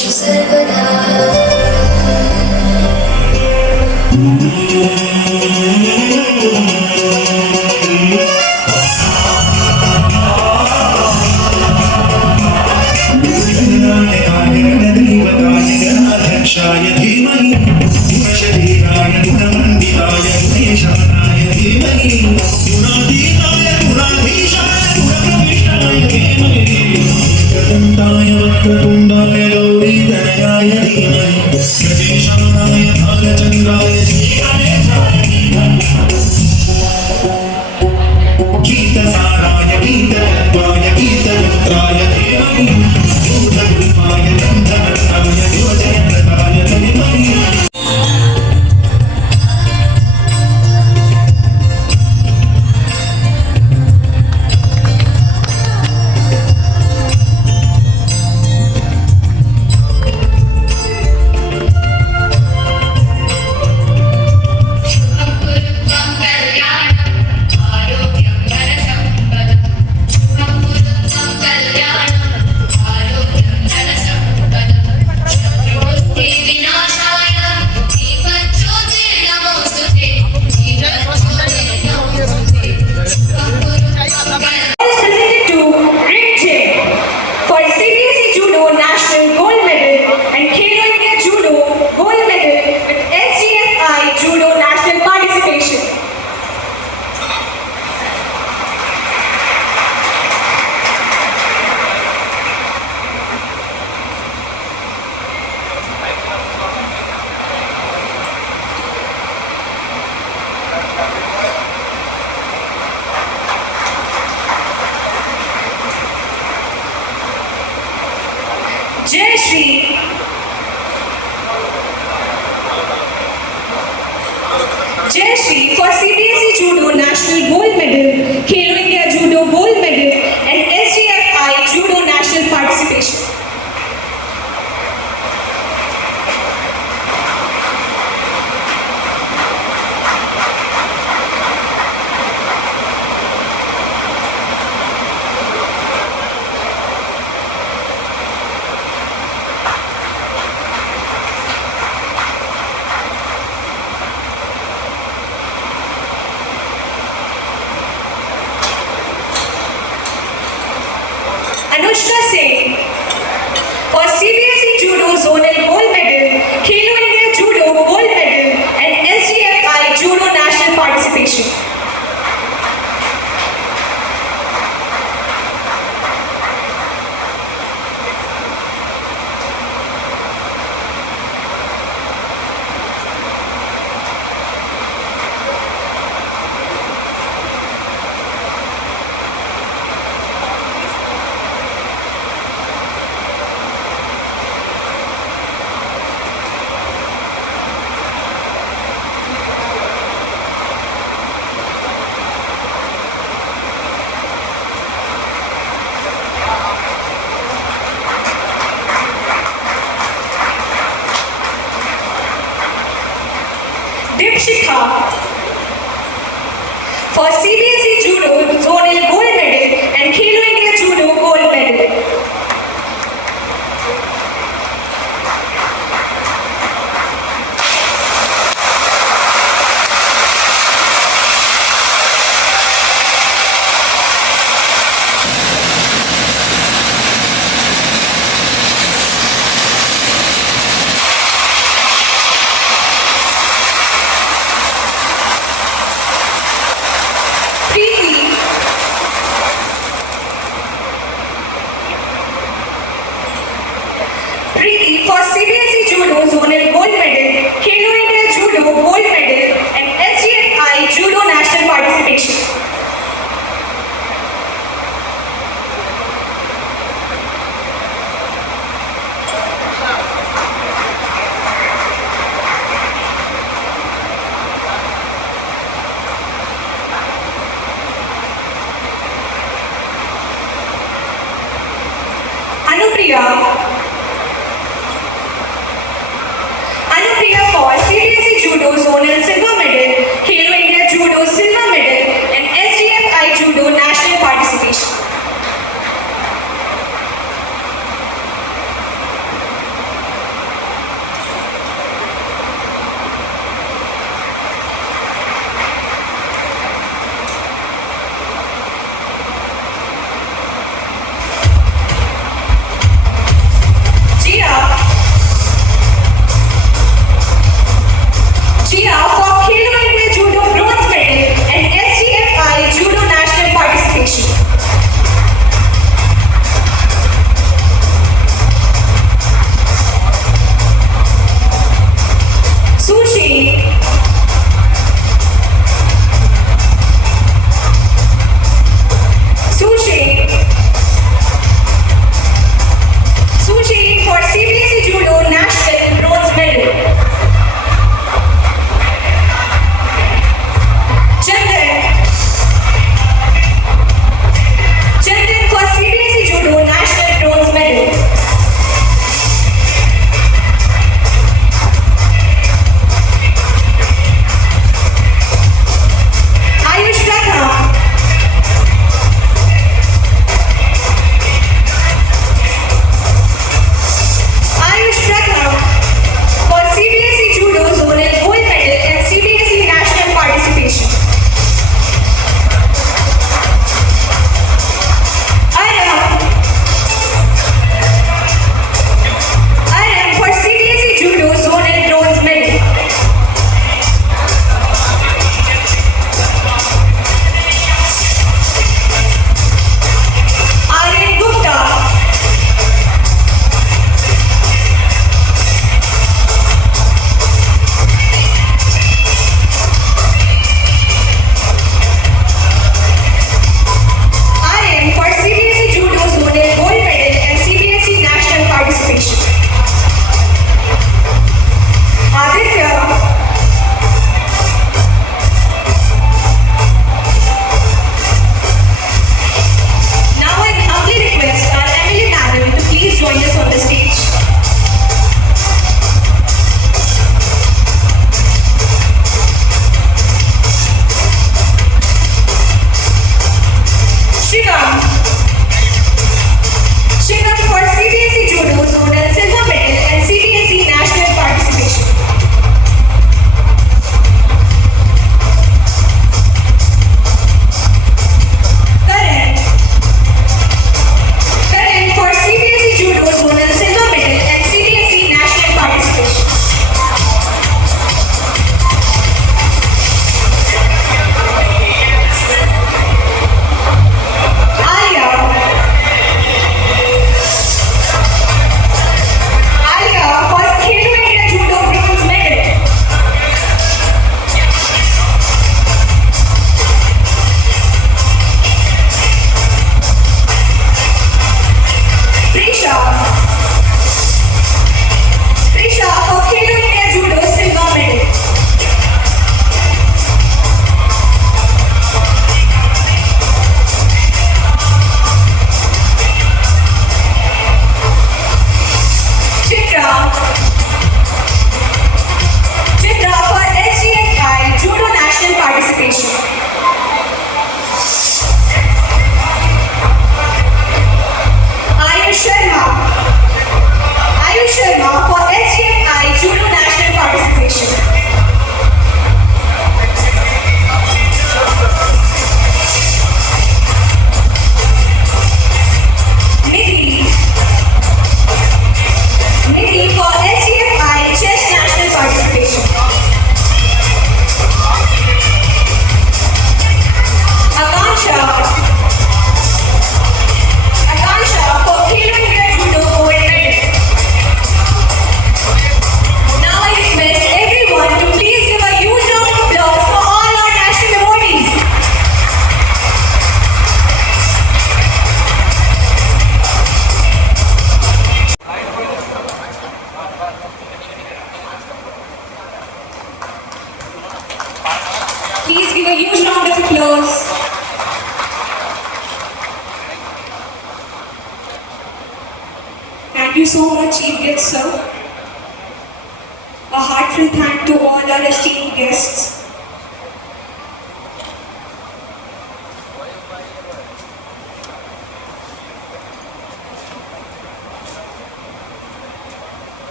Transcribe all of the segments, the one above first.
सर्वेषु सर्वदा जय Shri for CBSE Judo National Gold Medal, Khelo India Judo Gold Medal and SGFI Judo National Participation. Anushka Singh for CBSE Judo Zonal Gold Medal, Khelo India Judo Gold Medal and SGFI Judo National Participation. Dipshika for CBSE Judo Zonal Gold Medal and Khelo India Judo Gold Medal. Preeti for CBSE Judo Zonal Gold Medal, Khelo India Judo Gold Medal and SGFI Judo National Participation. Anupriya for CBSE Judo Zonal Silver Medal, Khelo India Judo Silver Medal and SGFI Judo National Participation. Please give a huge round of applause. Thank you so much, Chief Guest Sir. A heartfelt thank to all our esteemed guests.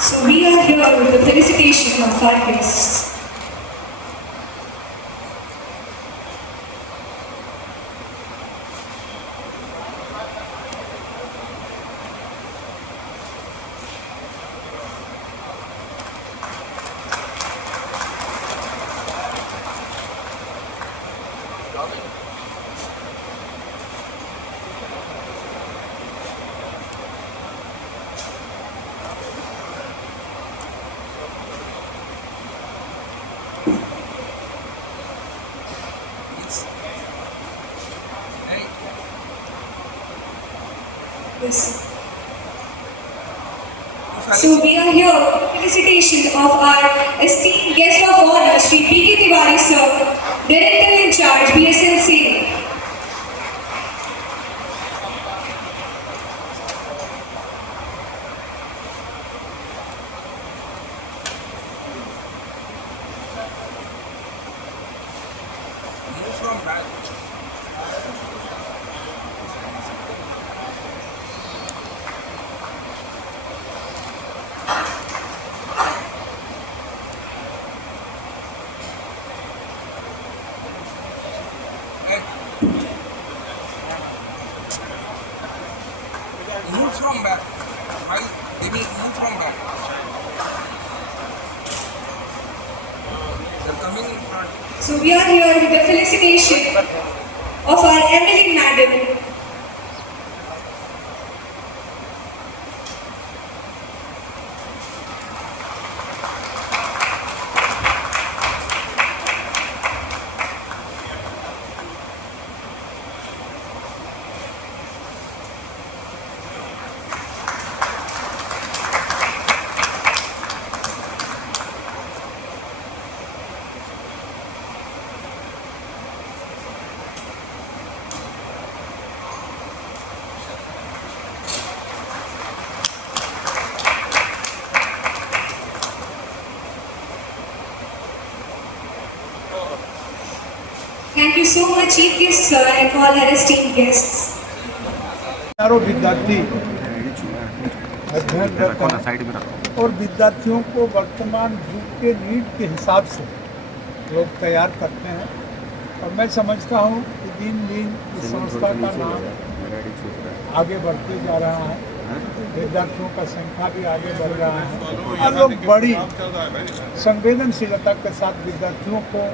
So we are here with the felicitation of our guests. Yes. So we are here with felicitation of our esteemed guest of honor, Shri B.K. Tiwari Sir, Director in Charge, BSN SAIL. Move from back. Maybe move from back. They're coming in front. So we are here with the felicitation of our Emily Madam. Thank you so much, Chief Guest Sir, and all our esteemed guests. हजारों विद्यार्थी अध्ययनरत हैं और विद्यार्थियों को वर्तमान युग के नीड के हिसाब से लोग तैयार करते हैं और मैं समझता हूँ कि दिन दिन इस संस्था का नाम आगे बढ़ते जा रहा है, विद्यार्थियों का संख्या भी आगे बढ़ रहा है और लोग बड़ी संवेदनशीलता के साथ विद्यार्थियों को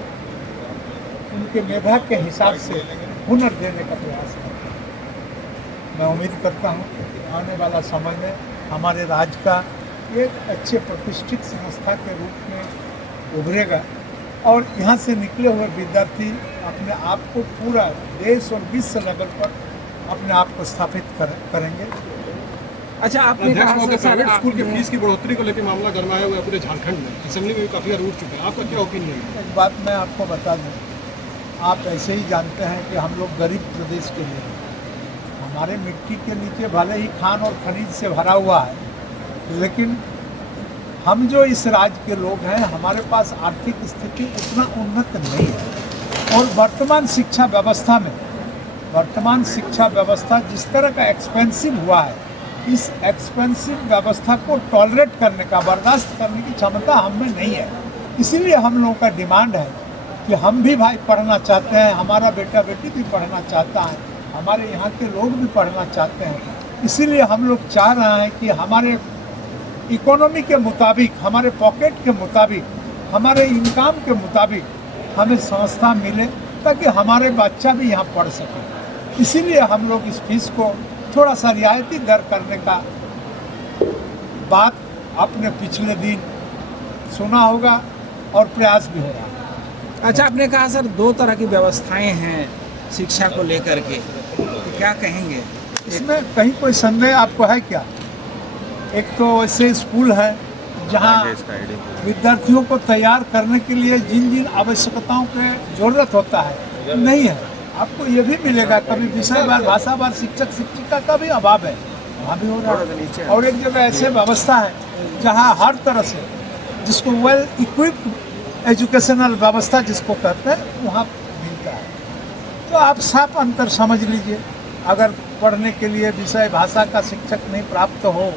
उनके मेधा के हिसाब से हुनर देने का प्रयास करते हैं। मैं उम्मीद करता हूँ कि आने वाला समय में हमारे राज्य का एक अच्छे प्रतिष्ठित संस्था के रूप में उभरेगा और यहाँ से निकले हुए विद्यार्थी अपने आप को पूरा देश और विश्व लेवल पर अपने आप को स्थापित करेंगे। अच्छा, आपने कहा कि प्राइवेट स्कूल की फीस की बढ़ोतरी को लेकर मामला गरमाया हुआ है पूरे झारखंड में, असेंबली में भी काफ़ी बार उठ चुके हैं, आपका क्या ओपिनियन है? एक बात मैं आपको बता दूँ, आप ऐसे ही जानते हैं कि हम लोग गरीब प्रदेश के लिए, हमारे मिट्टी के नीचे भले ही खान और खनिज से भरा हुआ है, लेकिन हम जो इस राज्य के लोग हैं हमारे पास आर्थिक स्थिति उतना उन्नत नहीं है और वर्तमान शिक्षा व्यवस्था जिस तरह का एक्सपेंसिव हुआ है, इस एक्सपेंसिव व्यवस्था को टॉलरेट करने का, बर्दाश्त करने की क्षमता हम में नहीं है। इसीलिए हम लोगों का डिमांड है कि हम भी भाई पढ़ना चाहते हैं, हमारा बेटा बेटी भी पढ़ना चाहता है, हमारे यहाँ के लोग भी पढ़ना चाहते हैं। इसीलिए हम लोग चाह रहे हैं कि हमारे इकोनॉमी के मुताबिक, हमारे पॉकेट के मुताबिक, हमारे इनकम के मुताबिक हमें संस्था मिले ताकि हमारे बच्चा भी यहाँ पढ़ सके। इसीलिए हम लोग इस फीस को थोड़ा सा रियायती दर करने का बात आपने पिछले दिन सुना होगा और प्रयास भी हो रहा है। अच्छा, आपने कहा सर 2 तरह की व्यवस्थाएं हैं शिक्षा को लेकर के, तो क्या कहेंगे? इसमें कहीं कोई संदेह आपको है क्या? एक तो वैसे स्कूल है जहाँ विद्यार्थियों को तैयार करने के लिए जिन जिन आवश्यकताओं की जरूरत होता है नहीं है, आपको ये भी मिलेगा। कभी विषयवार भाषावार शिक्षक शिक्षिका का भी अभाव है, वहाँ भी हो रहा है। और एक जगह ऐसे व्यवस्था है जहाँ हर तरह से जिसको वेल इक्विप्ड एजुकेशनल व्यवस्था जिसको कहते हैं वहाँ मिलता है। तो आप साफ अंतर समझ लीजिए, अगर पढ़ने के लिए विषय भाषा का शिक्षक नहीं प्राप्त हो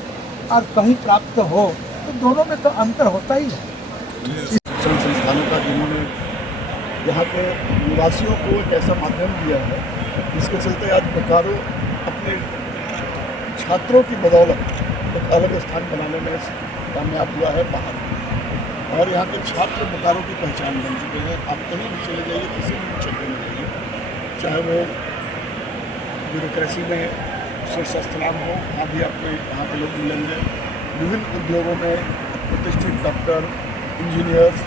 और कहीं प्राप्त हो तो दोनों में तो अंतर होता ही है। शिक्षण संस्थानों का जिन्होंने यहाँ के निवासियों को एक ऐसा माध्यम दिया है जिसके चलते आज बोकारो अपने छात्रों की बदौलत एक अलग स्थान बनाने में कामयाब हुआ है बाहर, और यहाँ के छात्र बोकारो की पहचान बन चुके हैं। आप कहीं भी चले जाइए, किसी भी क्षेत्र में जाइए, चाहे वो ब्यूरोक्रेसी में शीर्ष स्थान हो, वहाँ भी आपको यहाँ के लोग मिलेंगे। विभिन्न उद्योगों में प्रतिष्ठित डॉक्टर, इंजीनियर्स,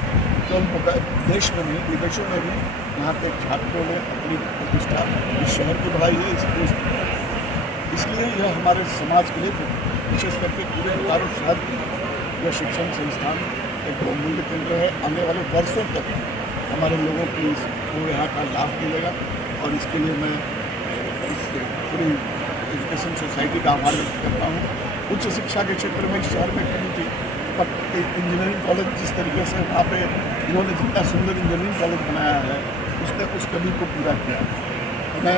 केवल देश में नहीं विदेशों में भी यहाँ के छात्रों ने अपनी प्रतिष्ठा इस शहर की बढ़ाई है, इस देश की बढ़ाई है। इसलिए यह हमारे समाज के लिए, विशेष करके पूरे बोकारो शहर यह शिक्षण संस्थान एक बहुमूल्य केंद्र है। आने वाले वर्षों तक हमारे लोगों को यहाँ का लाभ मिलेगा, और इसके लिए मैं इस पूरी एजुकेशन सोसाइटी का आभार व्यक्त करता हूँ। उच्च शिक्षा के क्षेत्र में इस शहर में कमी थी, पर एक इंजीनियरिंग कॉलेज जिस तरीके से वहाँ पे इन्होंने जितना सुंदर इंजीनियरिंग कॉलेज बनाया है उसने उस कमी को पूरा किया। मैं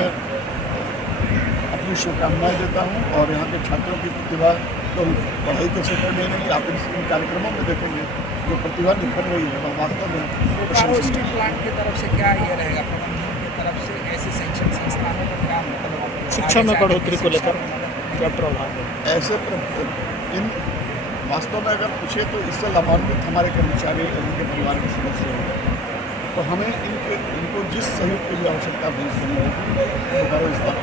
अपनी शुभकामनाएं देता हूँ, और यहाँ के छात्रों की प्रतिभा तो पढ़ाई के क्षेत्र में नहीं, आप इन कार्यक्रमों में देखेंगे जो प्रतिभा निखर रही है वह वास्तव में बोकारो स्टील प्लांट की तरफ से क्या ये रहेगा, प्रबंधन की तरफ से ऐसे शैक्षणिक संस्थानों का क्या मतलब शिक्षा में बढ़ोतरी को लेकर क्या प्रभाव है? ऐसे इन वास्तव में अगर पूछे तो इससे लाभान्वित हमारे कर्मचारी और उनके परिवार के सदस्य हैं, तो हमें इनको जिस सहयोग की भी आवश्यकता भविष्य में होगी बोकारो इस बात